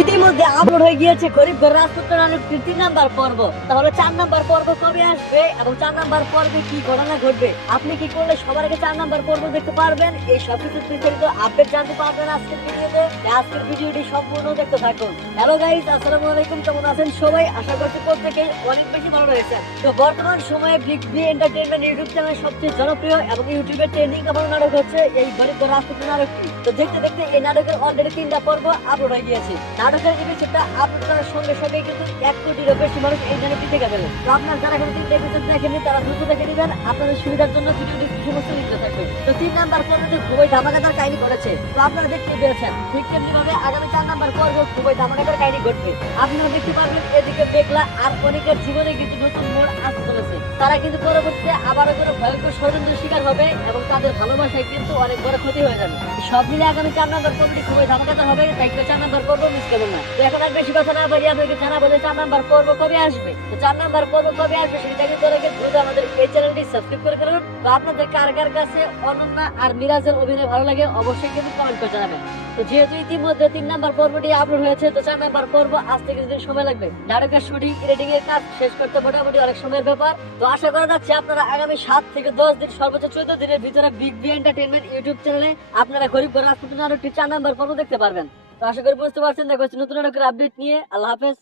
ইতিমধ্যে আপলোড হয়ে গিয়েছে গরিব ঘর রাজপুত্র নাটকটির 3 নাম্বার পর্ব। তাহলে 4 নাম্বার পর্ব কবে আসবে এবং 4 নাম্বার পর্বে কি ঘটনা ঘটবে, আপনি কি করলে সবার আগে 4 নাম্বার পর্ব দেখতে পারবেন, এই সবকিছু বিস্তারিত আপডেট জানতে পারবেন আজকের ভিডিওতে। আজকের ভিডিওটি সম্পূর্ণ দেখতে থাকুন। হ্যালো গাইস, আসসালামু আলাইকুম, কেমন আছেন সবাই? আশা করছি প্রত্যেকেই অনেক বেশি ভালো রয়েছেন। তো বর্তমান সময়ে big B entertainment YouTube channel সবচেয়ে জনপ্রিয় এবং ইউটিউবে ট্রেন্ডিং কাপড় নাটক হচ্ছে এই গরিব ঘর রাজপুত্র নাটকটি। তো দেখতে দেখতে এই নাটকের অলরেডি 3টা পর্ব আপলোড হয়ে গিয়েছে। নাটকের এপিসোডটা আপলোড করার সঙ্গে সঙ্গে কিন্তু 1 কোটিরও বেশি মানুষ এই নাটকটি দেখে ফেলে। তো আপনারা যারা এখন 3টা এপিসোড দেখেননি তারা দ্রুত দেখে নেবেন, আপনাদের সুবিধার জন্য ভিডিও ডিসক্রিপশন বক্সে লিংক থাকবে। তো 3 নাম্বার পর্বতে খুবই ধামাকাদার কাহিনী ঘটেছে, তো আপনারা দেখতে পেয়েছেন। ঠিক তেমনি ভাবে আগামী 4 নাম্বার পর্ব খুবই ধামাকাদার কাহিনী ঘটবে। আপনারা দেখতে পারবেন এদিকে মেঘলা আর অনেকের জীবনে কিন্তু নতুন মোড় আসতে চলেছে। তারা কিন্তু পরবর্তীতে আবারও কোনো ভয়ঙ্কর ষড়যন্ত্রের শিকার হবে এবং তাদের ভালোবাসায় কিন্তু অনেক বড় ক্ষতি হয়ে যাবে। সব মিলে আগামী 4 নাম্বার পর্বটি খুবই ধামাকাদার হবে, তাই 4 নাম্বার পর্ব মিস করবেন না। তো এখন আর বেশি কথা না বাড়িয়ে আপনাকে জানাবো যে 4 নাম্বার পর্ব কবে আসবে। তো 4 নাম্বার পর্ব কবে আসবে সেটা কিন্তু দ্রুত আমাদের এই চ্যানেলটি সাবস্ক্রাইব করে ফেলুন। তো আপনাদের কার কার কাছে অনন্যা আর মিরাজের অভিনয় ভালো লাগে অবশ্যই কিন্তু কমেন্ট করে জানাবেন। তো যেহেতু ইতিমধ্যে 3 নাম্বার পর্বটি আপলোড হয়েছে, তো 4 নাম্বার পর্ব আসতে কিছুদিন সময় লাগবে। নাটকের শুটিং এডিটিং এর কাজ শেষ করতে মোটামুটি অনেক সময়ের ব্যাপার। তো আশা করা যাচ্ছে আপনারা আগামী 7 থেকে 10 দিন সর্বোচ্চ 14 দিনের ভিতরে বিগ বি এন্টারটেইনমেন্ট ইউটিউব চ্যানেলে আপনারা গরিব ঘর রাজপুত্র নাটকটি 4 নাম্বার পর্ব দেখতে পারবেন। তো আশা করি বুঝতে পারছেন। দেখা হচ্ছে নতুন নাটকের আপডেট নিয়ে। আল্লাহ হাফেজ।